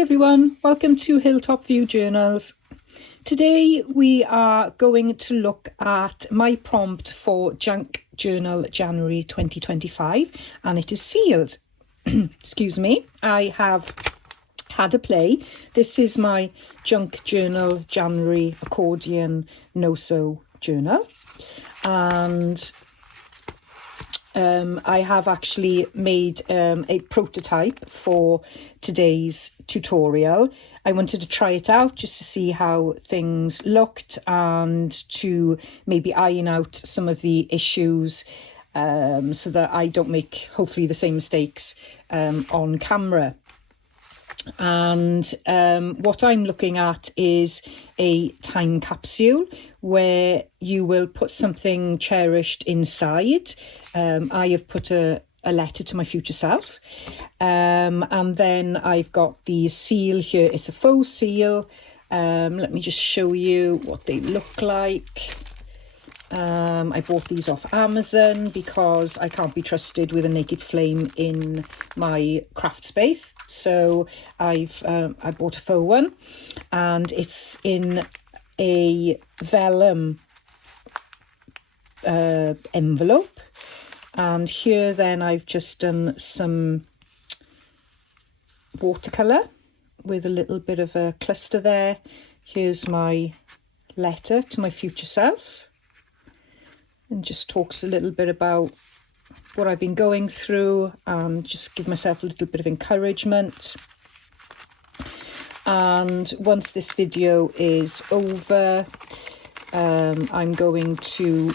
everyone, welcome to Hilltop View Journals. Today we are going to look at my prompt for Junk Journal January 2025 and it is sealed. Excuse me, I have had a play. This is my Junk Journal January accordion no-sew journal, and I have actually made a prototype for today's tutorial. I wanted to try it out just to see how things looked and to maybe iron out some of the issues so that I don't make hopefully the same mistakes on camera. And what I'm looking at is a time capsule where you will put something cherished inside. I have put a letter to my future self, and then I've got the seal here. It's a faux seal. Let me just show you what they look like. I bought these off Amazon because I can't be trusted with a naked flame in my craft space. So I bought a faux one, and it's in a vellum envelope. And here then I've just done some watercolour with a little bit of a cluster there. Here's my letter to my future self, and just talks a little bit about what I've been going through and just give myself a little bit of encouragement. And once this video is over, I'm going to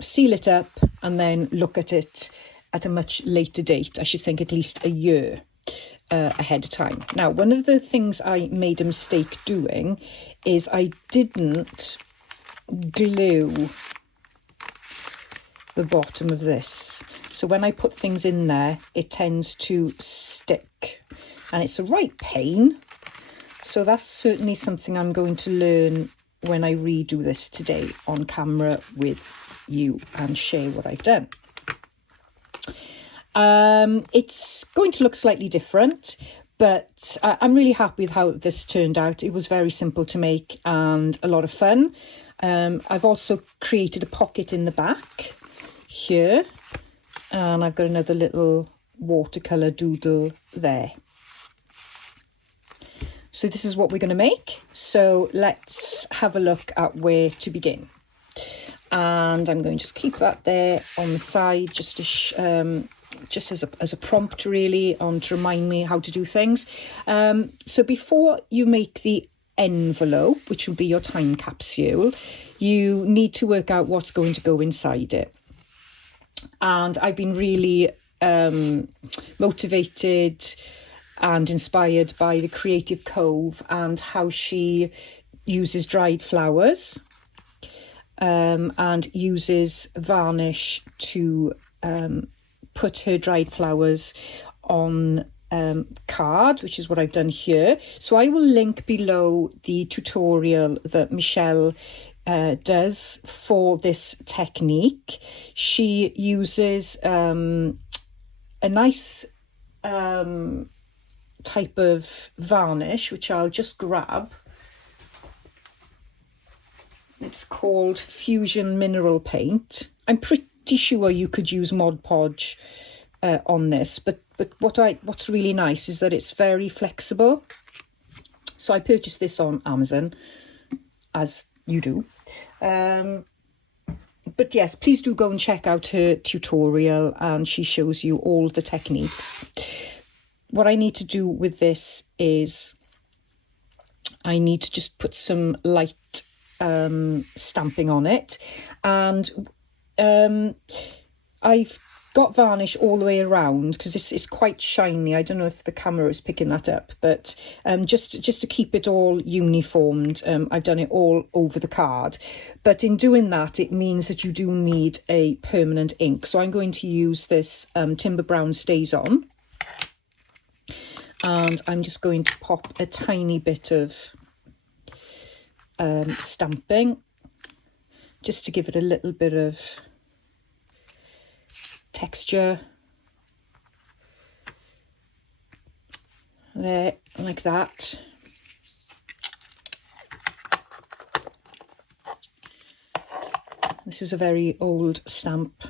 seal it up and then look at it at a much later date. I should think at least a year ahead of time. Now, one of the things I made a mistake doing is I didn't glue the bottom of this. So when I put things in there, it tends to stick and it's a right pain. So that's certainly something I'm going to learn when I redo this today on camera with you and share what I've done. It's going to look slightly different, but I'm really happy with how this turned out. It was very simple to make and a lot of fun. I've also created a pocket in the back here, and I've got another little watercolour doodle there. So this is what we're going to make. So let's have a look at where to begin. And I'm going to just keep that there on the side, just to just as a prompt really, on to remind me how to do things. So before you make the envelope, which will be your time capsule, you need to work out what's going to go inside it. And I've been really motivated and inspired by the Creative Cove and how she uses dried flowers and uses varnish to put her dried flowers on card, which is what I've done here. So I will link below the tutorial that Michelle does for this technique. She uses a nice type of varnish, which I'll just grab. It's called Fusion Mineral Paint. I'm pretty sure you could use Mod Podge on this, but what's really nice is that it's very flexible. So I purchased this on Amazon, as you do. But yes, please do go and check out her tutorial, and she shows you all the techniques. What I need to do with this is I need to just put some light stamping on it, and I've got varnish all the way around because it's quite shiny. I don't know if the camera is picking that up, but just to keep it all uniformed, I've done it all over the card. But in doing that, it means that you do need a permanent ink. So I'm going to use this Timber Brown Stays On, and I'm just going to pop a tiny bit of stamping just to give it a little bit of texture. there, like that. This is a very old stamp.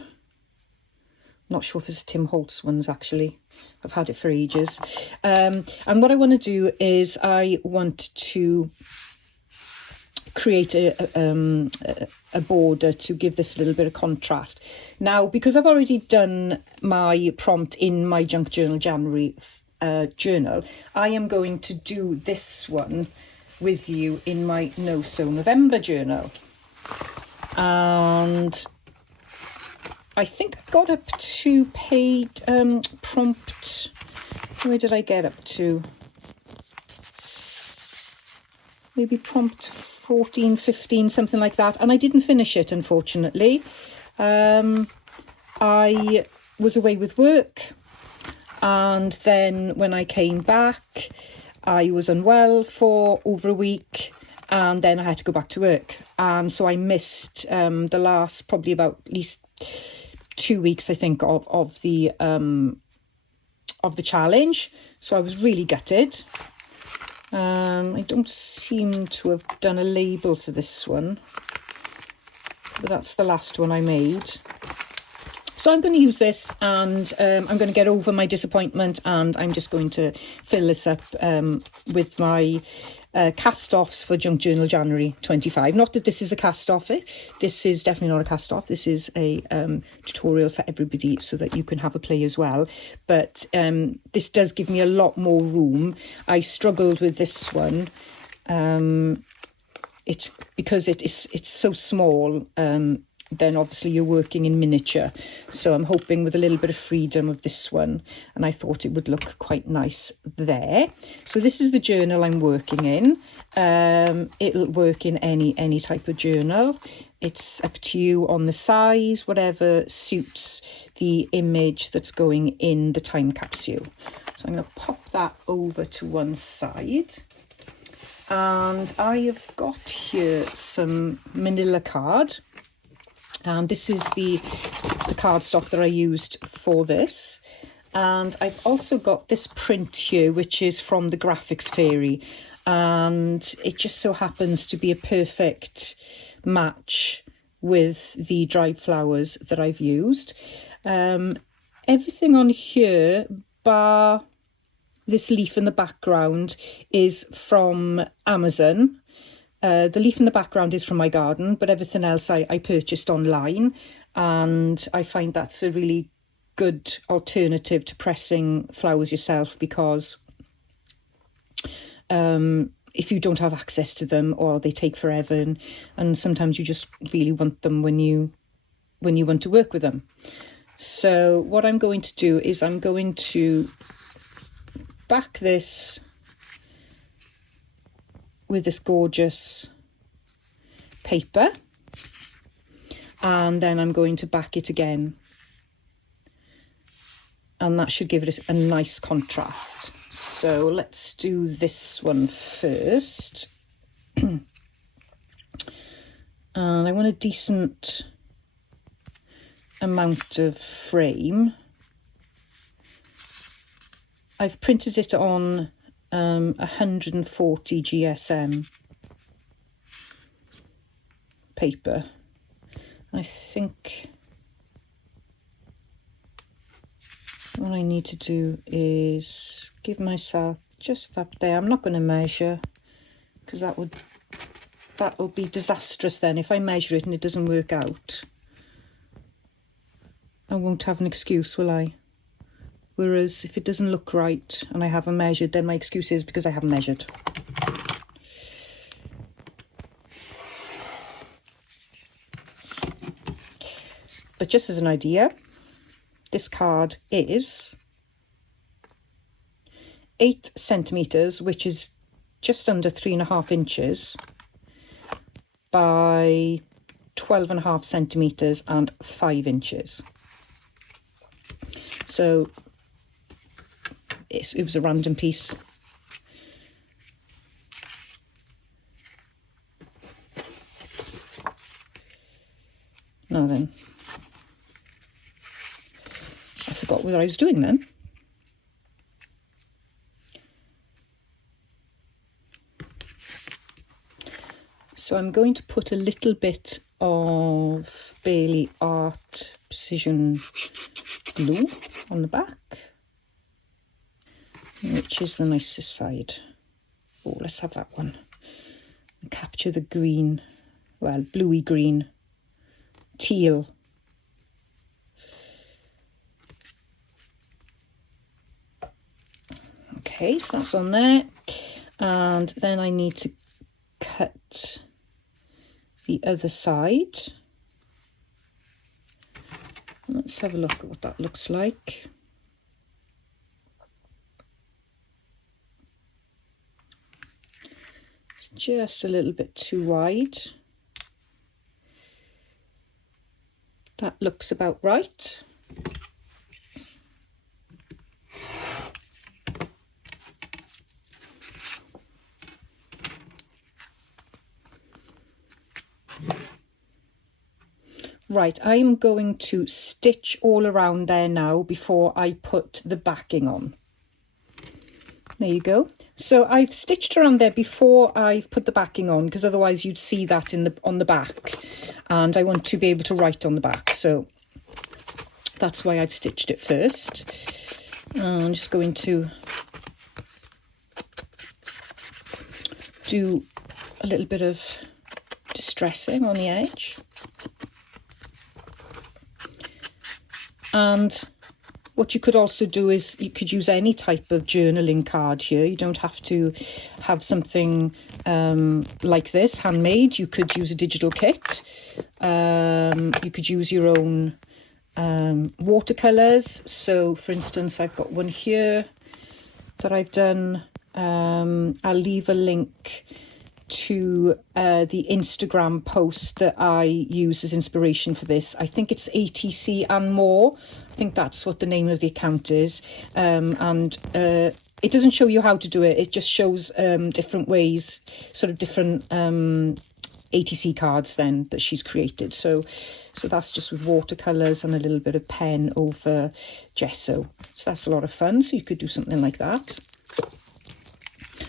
Not sure if it's Tim Holtz ones actually. I've had it for ages. And what I want to do is I want to create a border to give this a little bit of contrast. Now, because I've already done my prompt in my Junk Journal January journal, I am going to do this one with you in my No Sew November journal. And I think I got up to paid prompt. Where did I get up to? Maybe prompt 14, 15, something like that. And I didn't finish it, unfortunately. I was away with work. And then when I came back, I was unwell for over a week. And then I had to go back to work. And so I missed the last, probably about at least 2 weeks, I think, of the challenge. So I was really gutted. I don't seem to have done a label for this one, but that's the last one I made. So I'm going to use this, and I'm going to get over my disappointment, and I'm just going to fill this up with my cast-offs for Junk Journal January 25. Not that this is a cast-off. This is definitely not a cast-off. This is a tutorial for everybody so that you can have a play as well. But this does give me a lot more room. I struggled with this one. Because it's so small. Then obviously you're working in miniature. So I'm hoping with a little bit of freedom of this one. And I thought it would look quite nice there. So this is the journal I'm working in. It'll work in any type of journal. It's up to you on the size, whatever suits the image that's going in the time capsule. So I'm going to pop that over to one side. And I have got here some manila card. And this is the cardstock that I used for this. And I've also got this print here, which is from the Graphics Fairy. And it just so happens to be a perfect match with the dried flowers that I've used. Everything on here, bar this leaf in the background, is from Amazon. The leaf in the background is from my garden, but everything else I purchased online, and I find that's a really good alternative to pressing flowers yourself, because if you don't have access to them, or they take forever, and sometimes you just really want them when you want to work with them. So what I'm going to do is I'm going to back this with this gorgeous paper, and then I'm going to back it again, and that should give it a nice contrast. So let's do this one first. And I want a decent amount of frame. I've printed it on 140 GSM paper. I think what I need to do is give myself just up there. I'm not going to measure, because that'll be disastrous then. If I measure it and it doesn't work out, I won't have an excuse, will I? Whereas if it doesn't look right and I haven't measured, then my excuse is because I haven't measured. But just as an idea, this card is 8 centimetres, which is just under 3.5 inches, by 12.5 centimetres and 5 inches. So it was a random piece. Now then, I forgot what I was doing then. So I'm going to put a little bit of Bailey Art Precision glue on the back, which is the nicest side. Oh, let's have that one. Capture the green, well, bluey green, teal. Okay, so that's on there. And then I need to cut the other side. Let's have a look at what that looks like. It's just a little bit too wide. That looks about right. Right, I'm going to stitch all around there now before I put the backing on. There you go. So I've stitched around there before I've put the backing on, because otherwise you'd see that on the back, and I want to be able to write on the back, so that's why I've stitched it first. I'm just going to do a little bit of distressing on the edge. And what you could also do is you could use any type of journaling card here. You don't have to have something like this, handmade. You could use a digital kit. You could use your own watercolours. So, for instance, I've got one here that I've done. I'll leave a link to the Instagram post that I use as inspiration for this. I think it's ATC and More. I think that's what the name of the account is. It doesn't show you how to do it. It just shows different ways, sort of different ATC cards then that she's created. So that's just with watercolours and a little bit of pen over gesso. So that's a lot of fun. So you could do something like that.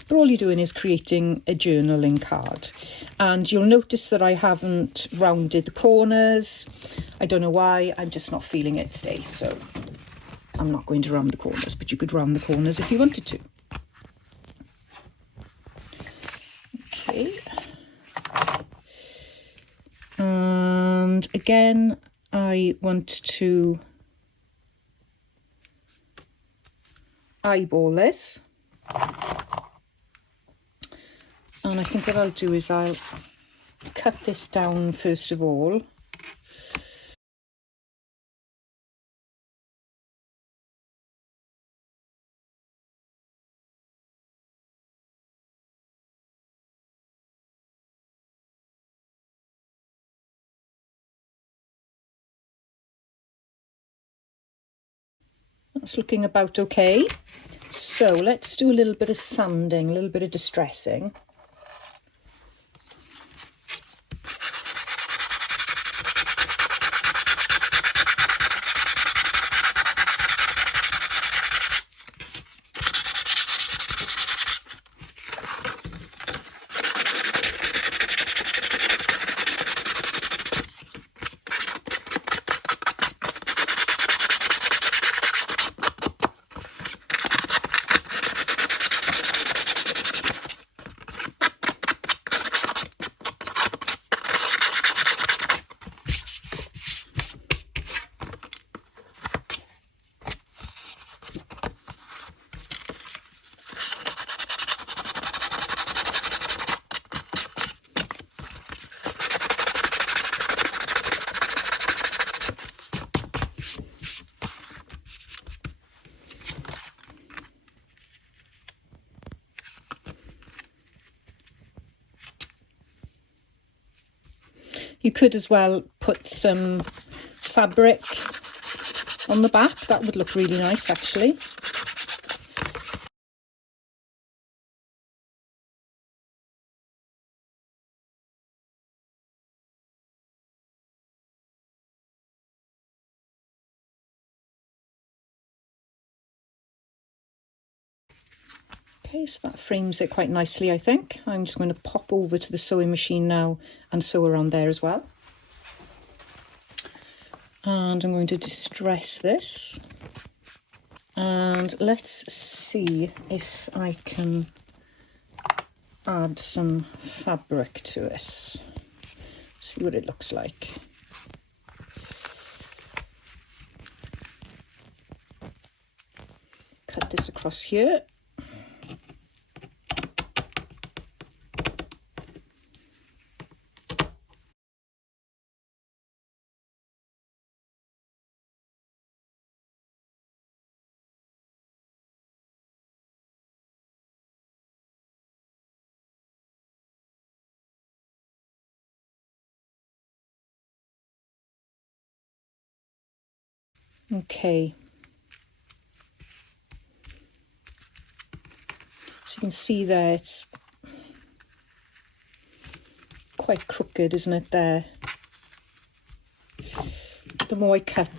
But all you're doing is creating a journaling card. And you'll notice that I haven't rounded the corners. I don't know why, I'm just not feeling it today. So I'm not going to round the corners, but you could round the corners if you wanted to. Okay. And again, I want to eyeball this. And I think what I'll do is I'll cut this down first of all. That's looking about okay. So let's do a little bit of sanding, a little bit of distressing. You could as well put some fabric on the back. That would look really nice, actually. Okay, so that frames it quite nicely, I think. I'm just going to pop over to the sewing machine now and sew around there as well. And I'm going to distress this. And let's see if I can add some fabric to this. See what it looks like. Cut this across here. Okay. So you can see there it's quite crooked, isn't it, there? The more I cut,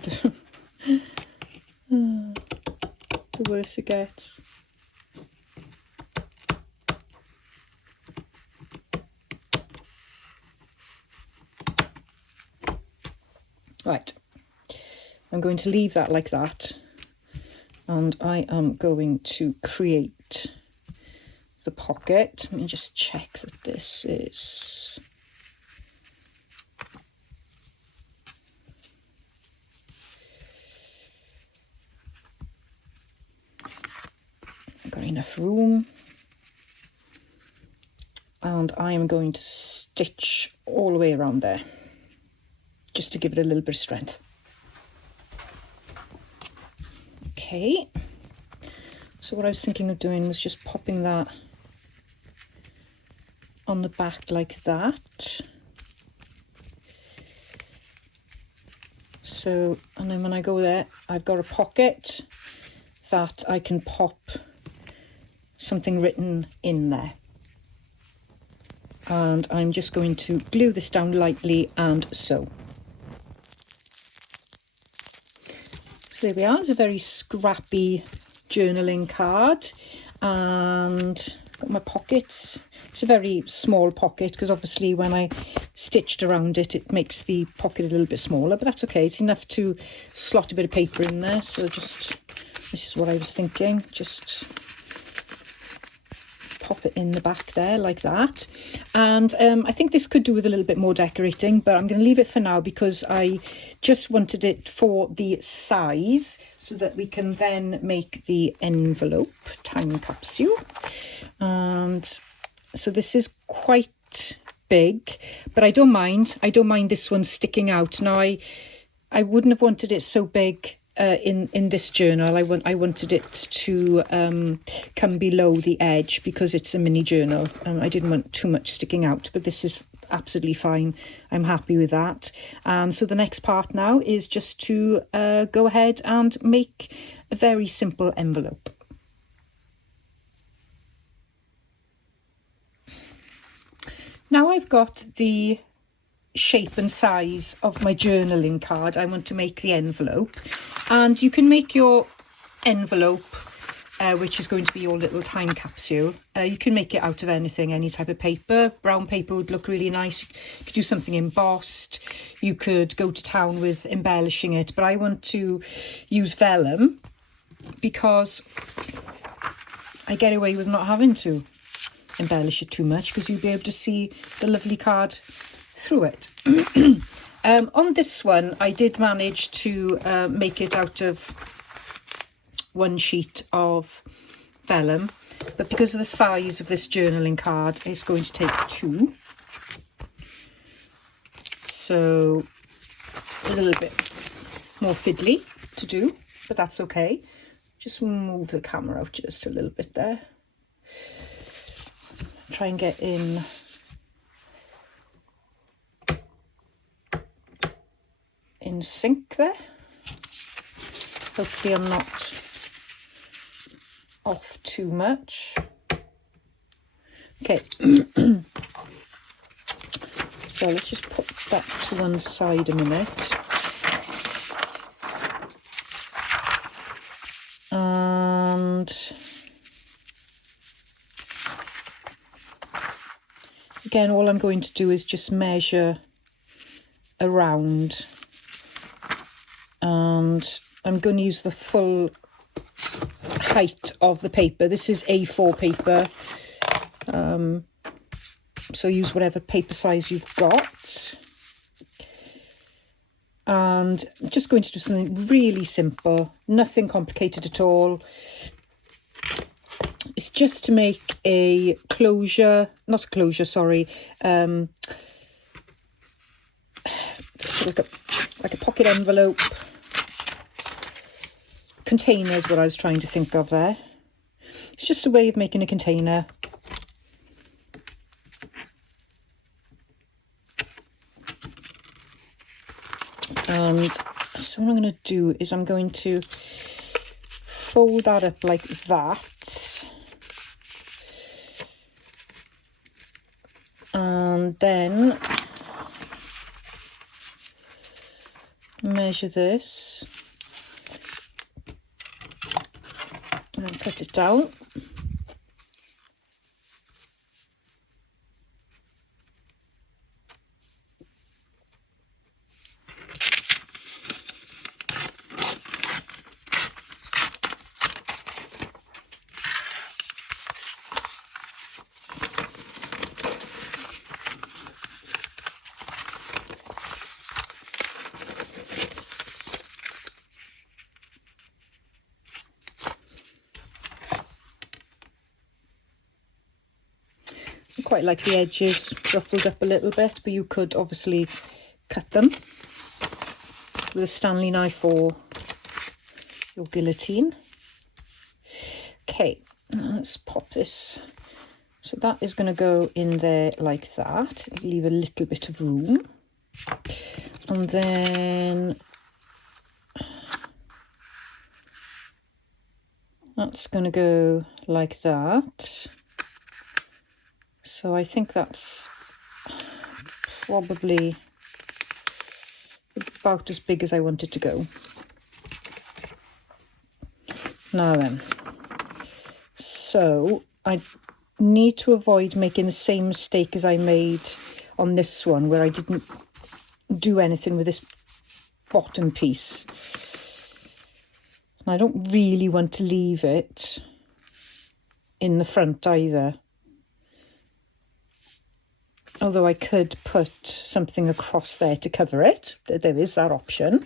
the worse it gets. Right, I'm going to leave that like that, and I am going to create the pocket. Let me just check that this is got enough room, and I am going to stitch all the way around there just to give it a little bit of strength. Okay, so what I was thinking of doing was just popping that on the back like that. So, and then when I go there, I've got a pocket that I can pop something written in there. And I'm just going to glue this down lightly and sew. So there we are, it's a very scrappy journaling card, and got my pockets. It's a very small pocket because obviously when I stitched around it, it makes the pocket a little bit smaller, but that's okay. It's enough to slot a bit of paper in there. So just, this is what I was thinking, just pop it in the back there like that. And I think this could do with a little bit more decorating, but I'm going to leave it for now because I just wanted it for the size so that we can then make the envelope time capsule. And so this is quite big, but I don't mind this one sticking out. Now I wouldn't have wanted it so big in this journal. I wanted it to come below the edge because it's a mini journal, and I didn't want too much sticking out, but this is absolutely fine. I'm happy with that. So the next part now is just to go ahead and make a very simple envelope. Now I've got the shape and size of my journaling card. I want to make the envelope, and you can make your envelope which is going to be your little time capsule. You can make it out of anything, any type of paper. Brown paper would look really nice. You could do something embossed. You could go to town with embellishing it, but I want to use vellum because I get away with not having to embellish it too much because you'll be able to see the lovely card through it. On this one, I did manage to make it out of one sheet of vellum, but because of the size of this journaling card, it's going to take two. So a little bit more fiddly to do, but that's okay. Just move the camera out just a little bit there. Try and get in sync there. Hopefully I'm not off too much. Okay. So let's just put that to one side a minute. And Again, all I'm going to do is just measure around, and I'm going to use the full height of the paper. This is A4 paper, so use whatever paper size you've got. And I'm just going to do something really simple, nothing complicated at all. It's just to make a closure, not a closure, sorry, like a pocket envelope. Container is what I was trying to think of there. It's just a way of making a container. And so what I'm going to do is I'm going to fold that up like that. And then measure this and cut it down. Quite like the edges ruffled up a little bit, but you could obviously cut them with a Stanley knife or your guillotine. Okay, let's pop this. So that is going to go in there like that. Leave a little bit of room. And then that's going to go like that. So I think that's probably about as big as I want it to go. Now then, so I need to avoid making the same mistake as I made on this one, where I didn't do anything with this bottom piece. And I don't really want to leave it in the front either. Although I could put something across there to cover it. There is that option.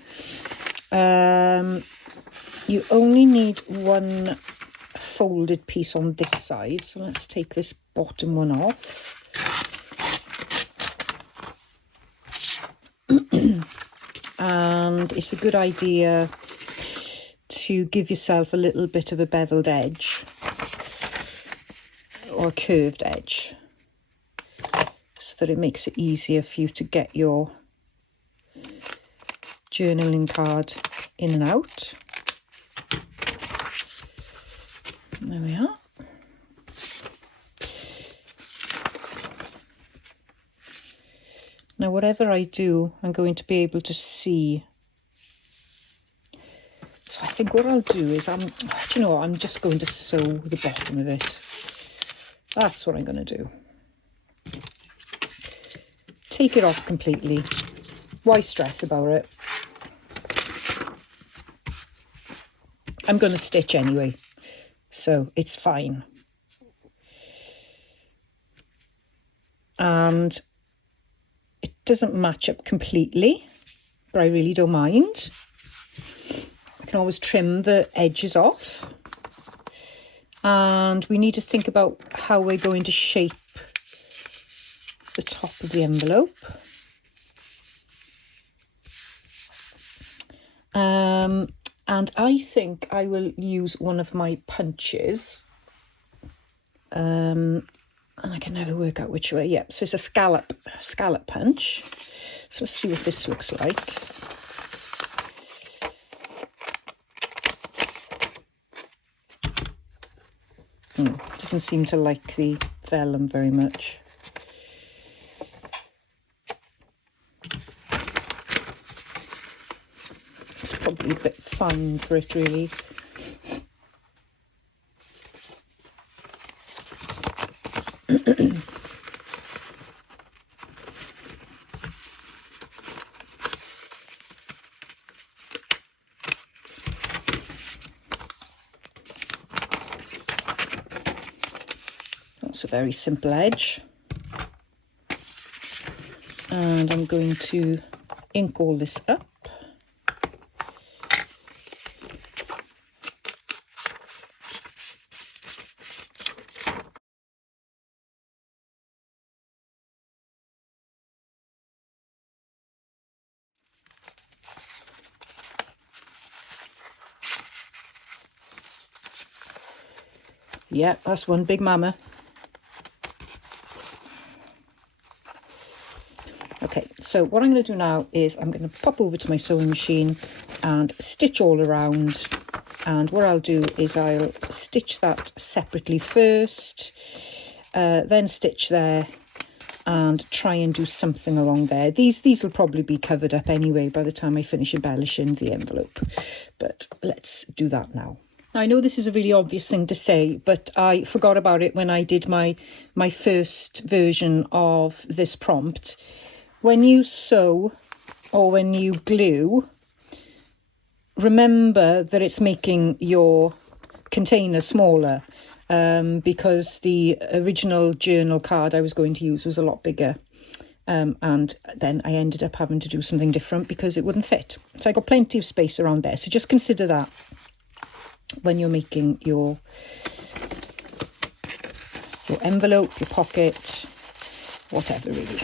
You only need one folded piece on this side. So let's take this bottom one off. And it's a good idea to give yourself a little bit of a beveled edge or a curved edge, so that it makes it easier for you to get your journaling card in and out. There we are. Now, whatever I do, I'm going to be able to see. So I think what I'll do is I'm just going to sew the bottom of it. That's what I'm going to do. Take it off completely. Why stress about it? I'm going to stitch anyway, so it's fine. And it doesn't match up completely, but I really don't mind. I can always trim the edges off. And we need to think about how we're going to shape the top of the envelope. And I think I will use one of my punches. And I can never work out which way. Yeah, so it's a scallop punch. So let's see what this looks like. Doesn't seem to like the vellum very much. It's probably a bit fine for it, really. It's a very simple edge. And I'm going to ink all this up. Yeah, that's one big mama. Okay, so what I'm going to do now is I'm going to pop over to my sewing machine and stitch all around. And what I'll do is I'll stitch that separately first, then stitch there and try and do something along there. These will probably be covered up anyway by the time I finish embellishing the envelope, but let's do that now. Now, I know this is a really obvious thing to say, but I forgot about it when I did my first version of this prompt. When you sew or when you glue, remember that it's making your container smaller, because the original journal card I was going to use was a lot bigger. And then I ended up having to do something different because it wouldn't fit. So I got plenty of space around there. So just consider that when you're making your envelope, your pocket, whatever really.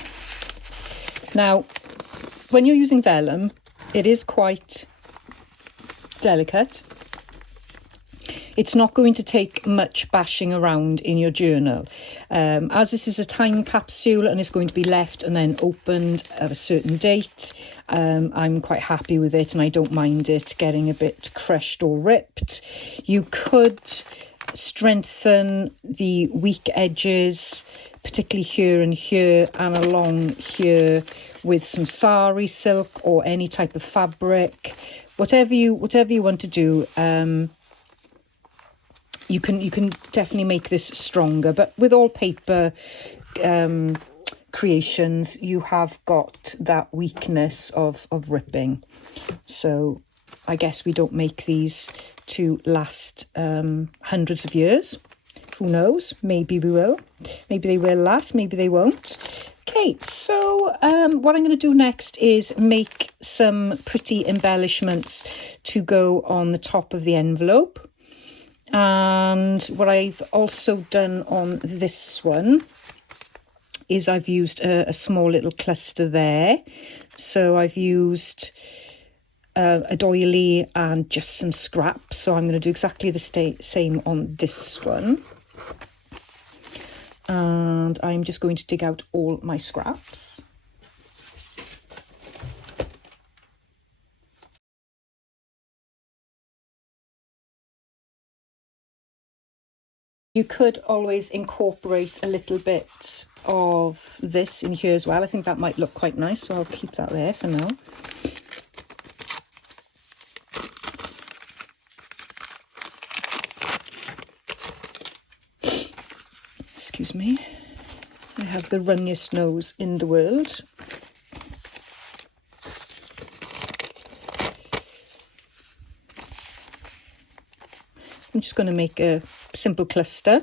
Now, when you're using vellum, it is quite delicate. It's not going to take much bashing around in your journal. As this is a time capsule and it's going to be left and then opened at a certain date, I'm quite happy with it and I don't mind it getting a bit crushed or ripped. You could strengthen the weak edges, particularly here and here and along here, with some sari silk or any type of fabric. Whatever you want to do, you can definitely make this stronger. But with all paper creations, you have got that weakness of ripping. So I guess we don't make these to last hundreds of years. Who knows? Maybe we will. Maybe they will last, maybe they won't. Okay, so what I'm going to do next is make some pretty embellishments to go on the top of the envelope. And what I've also done on this one is I've used a small little cluster there. So I've used a doily and just some scraps. So I'm going to do exactly the same on this one. And I'm just going to dig out all my scraps. You could always incorporate a little bit of this in here as well. I think that might look quite nice, so I'll keep that there for now. Excuse me. I have the runniest nose in the world. I'm just going to make a simple cluster.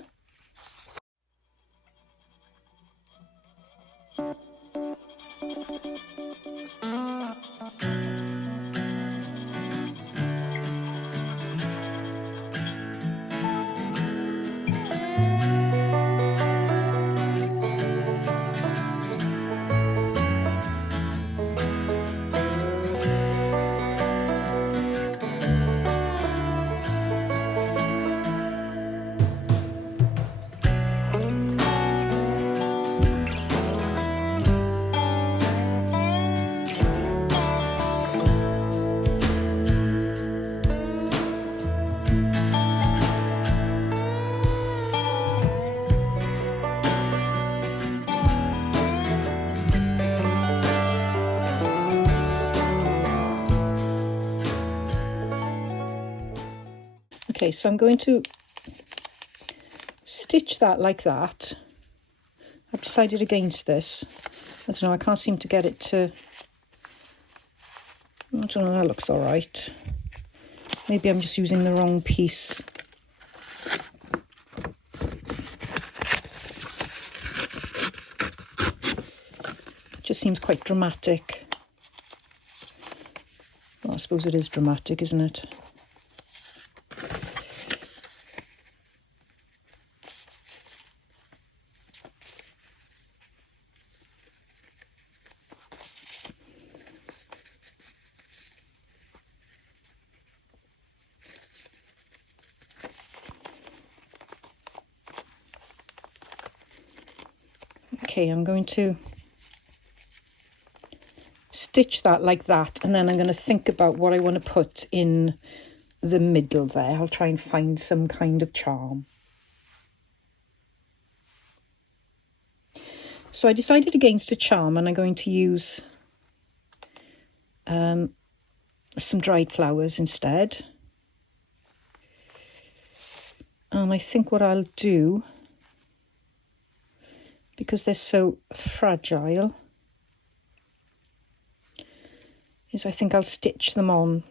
Okay, so I'm going to stitch that like that. I've decided against this. I don't know, I can't seem to get it to... I don't know, that looks all right. Maybe I'm just using the wrong piece. Just seems quite dramatic. Well, I suppose it is dramatic, isn't it? Okay, I'm going to stitch that like that, and then I'm going to think about what I want to put in the middle there. I'll try and find some kind of charm. So I decided against a charm, and I'm going to use some dried flowers instead. And I think what I'll do, because they're so fragile, is I think I'll stitch them on.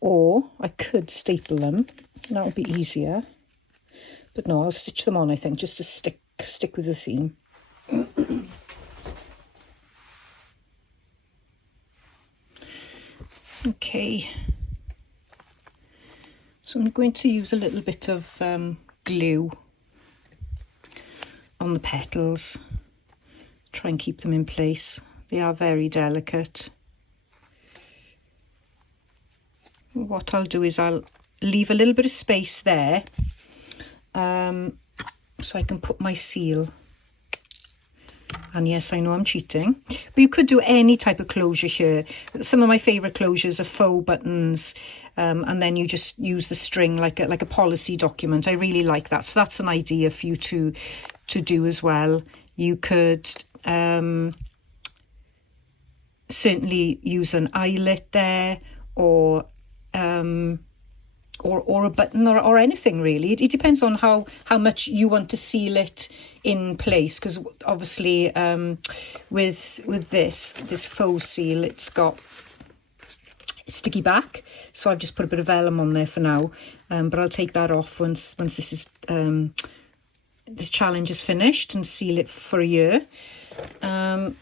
Or I could staple them, that would be easier. But no, I'll stitch them on, I think, just to stick with the theme. Okay. So I'm going to use a little bit of glue on the petals. Try and keep them in place. They are very delicate. What I'll do is I'll leave a little bit of space there so I can put my seal. And yes, I know I'm cheating, but you could do any type of closure here. Some of my favourite closures are faux buttons, and then you just use the string like a policy document. I really like that. So that's an idea for you to do as well. You could certainly use an eyelet there, or a button, or anything really. It depends on how much you want to seal it in place, because obviously with this faux seal, it's got sticky back, so I've just put a bit of vellum on there for now, but I'll take that off once this is this challenge is finished, and seal it for a year. But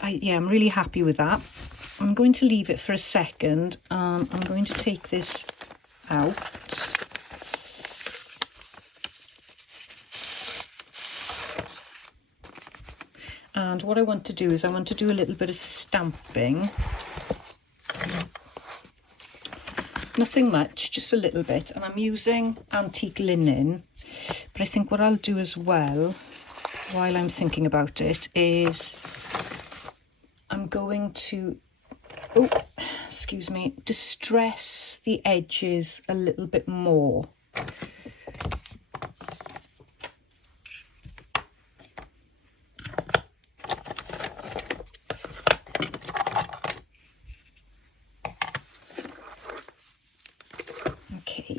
I'm really happy with that. I'm going to leave it for a second. I'm going to take this out. And what I want to do is I want to do a little bit of stamping. Nothing much, just a little bit. And I'm using antique linen. But I think what I'll do as well, while I'm thinking about it, is I'm going to, distress the edges a little bit more. Okay,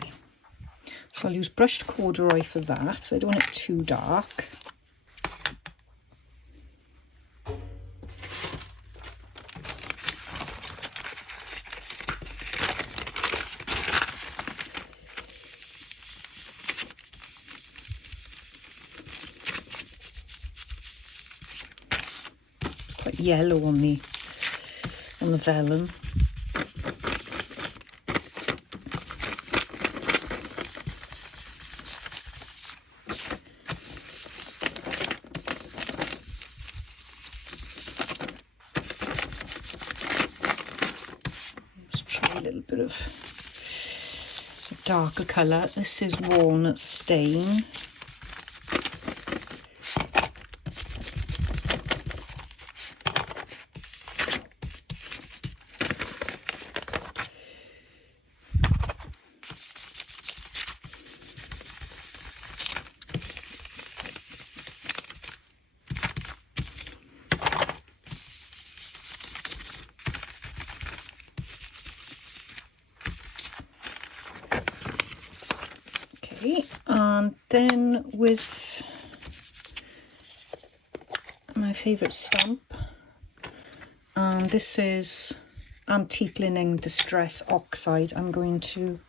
so I'll use brushed corduroy for that. I don't want it too dark. Quite yellow on the vellum. Bit of a darker colour. This is Walnut Stain. And then with my favourite stamp, and this is Antique Linen Distress Oxide. I'm going to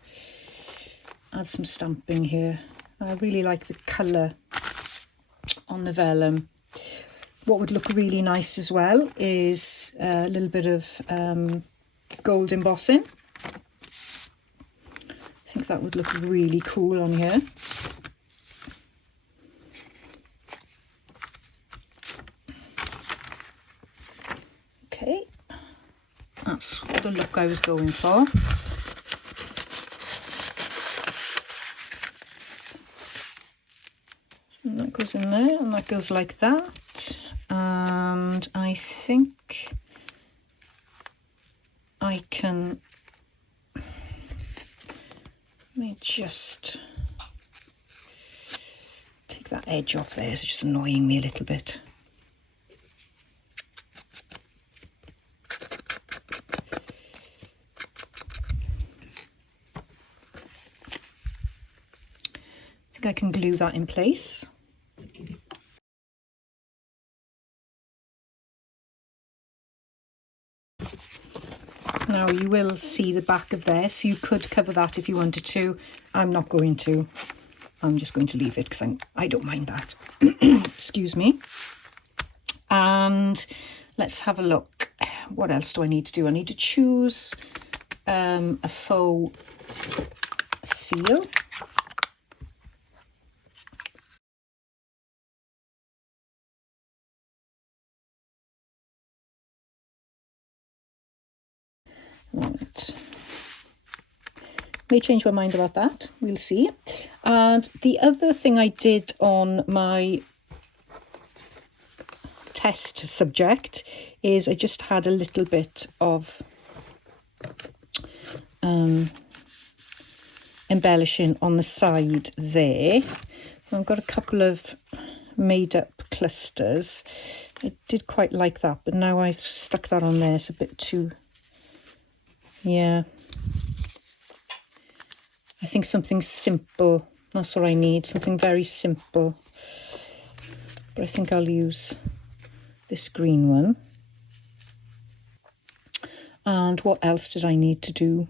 add some stamping here. I really like the colour on the vellum. What would look really nice as well is a little bit of gold embossing. I think that would look really cool on here. Okay, that's the look I was going for. And that goes in there, and that goes like that. And I think I can, let me just take that edge off there. It's just annoying me a little bit. I think I can glue that in place. Now you will see the back of there, so you could cover that if you wanted to. I'm not going to. I'm just going to leave it because I don't mind that. Excuse me. And let's have a look. What else do I need to do? I need to choose a faux seal. Right. May change my mind about that, we'll see. And the other thing I did on my test subject is I just had a little bit of embellishing on the side there. I've got a couple of made up clusters. I did quite like that, but now I've stuck that on there. It's a bit too, yeah. I think something simple, that's what I need, something very simple. But I think I'll use this green one. And what else did I need to do?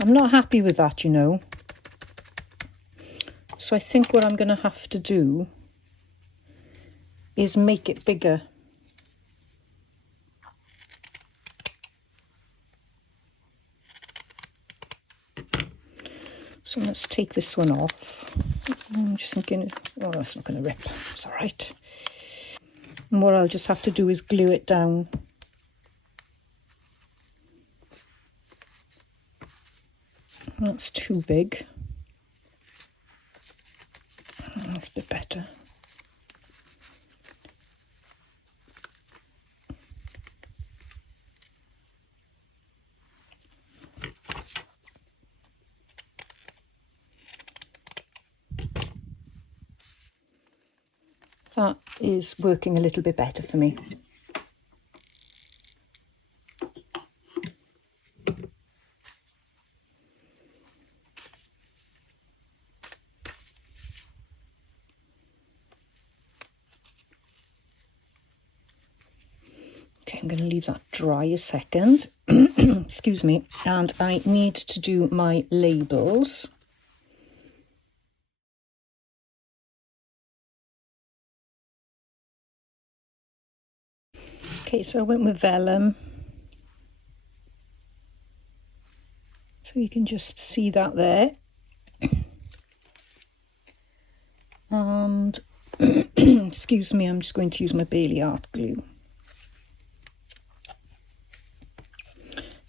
I'm not happy with that, you know. So I think what I'm going to have to do is make it bigger. So let's take this one off. I'm just thinking, oh, that's not going to rip. It's all right. And what I'll just have to do is glue it down. That's too big. That's a bit better. That is working a little bit better for me. Okay, I'm going to leave that dry a second. Excuse me. And I need to do my labels. Okay, so I went with vellum. So you can just see that there. And, excuse me, I'm just going to use my Bailey Art glue,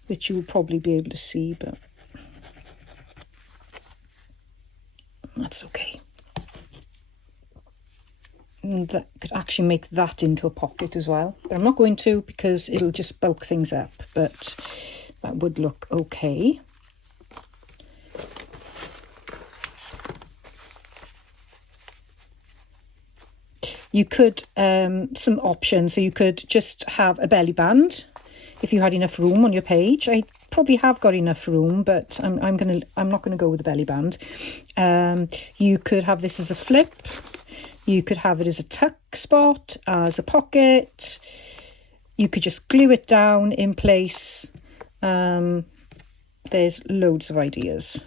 which you'll probably be able to see, but that's okay. And that could actually make that into a pocket as well, but I'm not going to because it'll just bulk things up, but that would look okay. You could, some options, so you could just have a belly band if you had enough room on your page. I probably have got enough room, but I'm not gonna go with a belly band. You could have this as a flip. You could have it as a tuck spot, as a pocket. you could just glue it down in place. There's loads of ideas.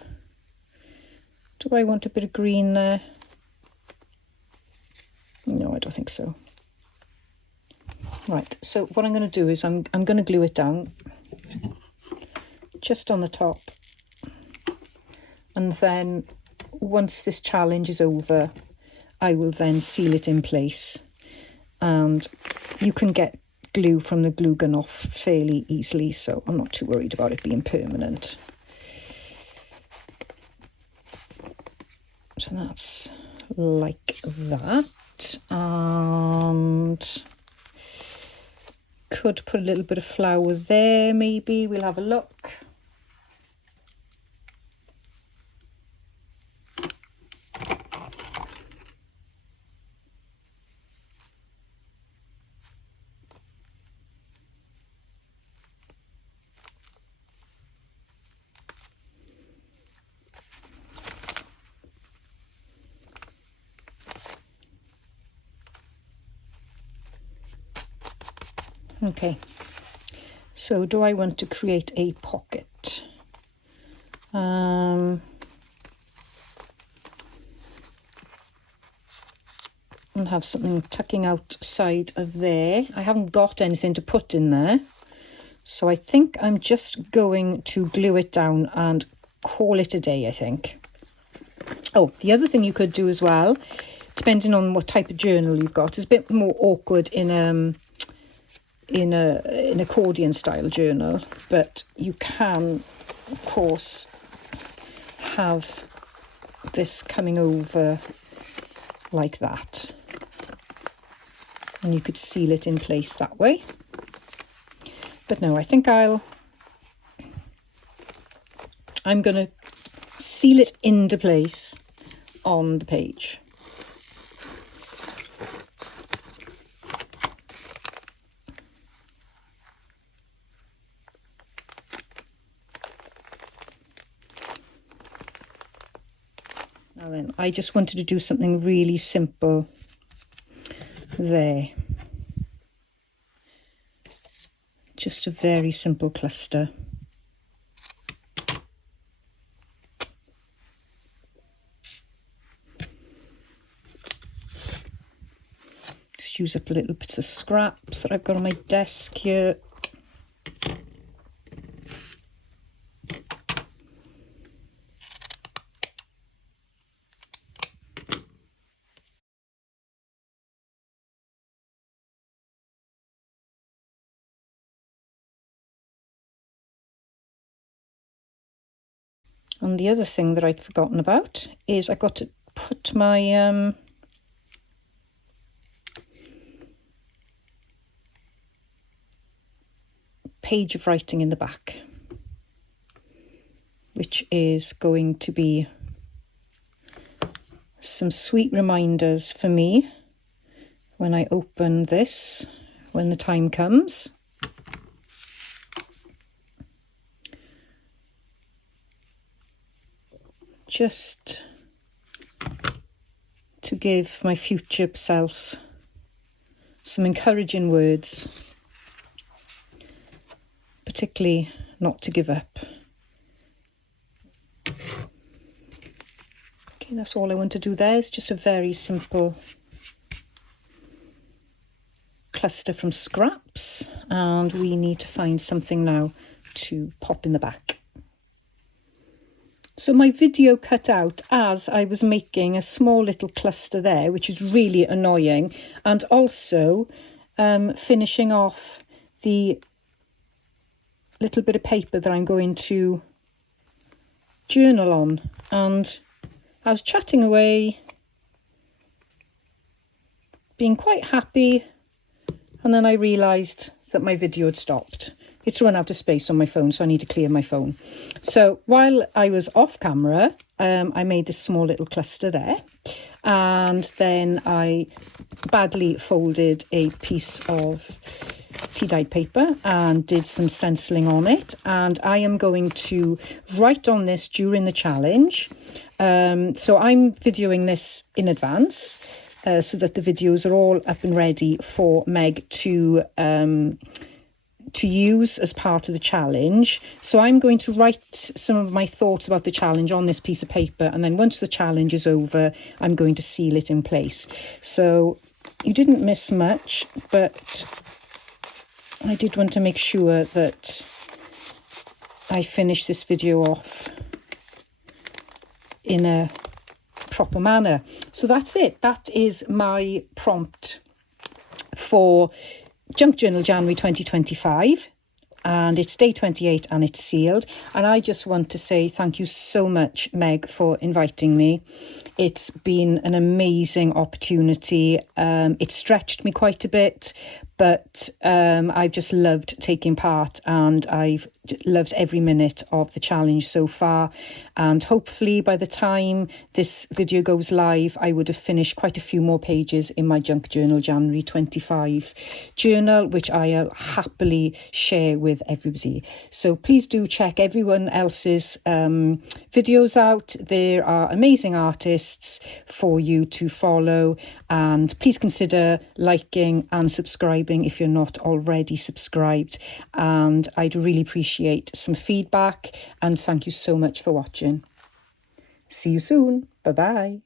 Do I want a bit of green there? No, I don't think so. Right, so what I'm going to do is I'm going to glue it down just on the top. And then once this challenge is over, I will then seal it in place. And you can get glue from the glue gun off fairly easily, so I'm not too worried about it being permanent. So that's like that. And could put a little bit of flower there, maybe. We'll have a look. Okay, so do I want to create a pocket? And have something tucking outside of there. I haven't got anything to put in there, so I think I'm just going to glue it down and call it a day, I think. Oh, the other thing you could do as well, depending on what type of journal you've got, is a bit more awkward in an accordion style journal, but you can of course have this coming over like that, and you could seal it in place that way. But no, I think I'm going to seal it into place on the page. Now then, I just wanted to do something really simple there. Just a very simple cluster. Just use up the little bits of scraps that I've got on my desk here. And the other thing that I'd forgotten about is I've got to put my page of writing in the back, which is going to be some sweet reminders for me when I open this, when the time comes. Just to give my future self some encouraging words, particularly not to give up. Okay, that's all I want to do there. It's just a very simple cluster from scraps, and we need to find something now to pop in the back. So my video cut out as I was making a small little cluster there, which is really annoying, and also finishing off the little bit of paper that I'm going to journal on. And I was chatting away, being quite happy, and then I realised that my video had stopped. It's run out of space on my phone, so I need to clear my phone. So while I was off camera, I made this small little cluster there. And then I badly folded a piece of tea-dyed paper and did some stenciling on it. And I am going to write on this during the challenge. So I'm videoing this in advance. so that the videos are all up and ready for Meg to use as part of the challenge. So I'm going to write some of my thoughts about the challenge on this piece of paper, and then once the challenge is over, I'm going to seal it in place. So you didn't miss much, but I did want to make sure that I finish this video off in a proper manner. So that's it. That is my prompt for Junk Journal January 2025, and it's day 28 and it's sealed. And I just want to say thank you so much, Meg, for inviting me. It's been an amazing opportunity. It stretched me quite a bit, but I've just loved taking part, and I've loved every minute of the challenge so far. And hopefully by the time this video goes live, I would have finished quite a few more pages in my Junk Journal January 25 journal, which I'll happily share with everybody. So please do check everyone else's videos out. There are amazing artists for you to follow, and please consider liking and subscribing if you're not already subscribed. And I'd really appreciate some feedback, and thank you so much for watching. See you soon. Bye bye.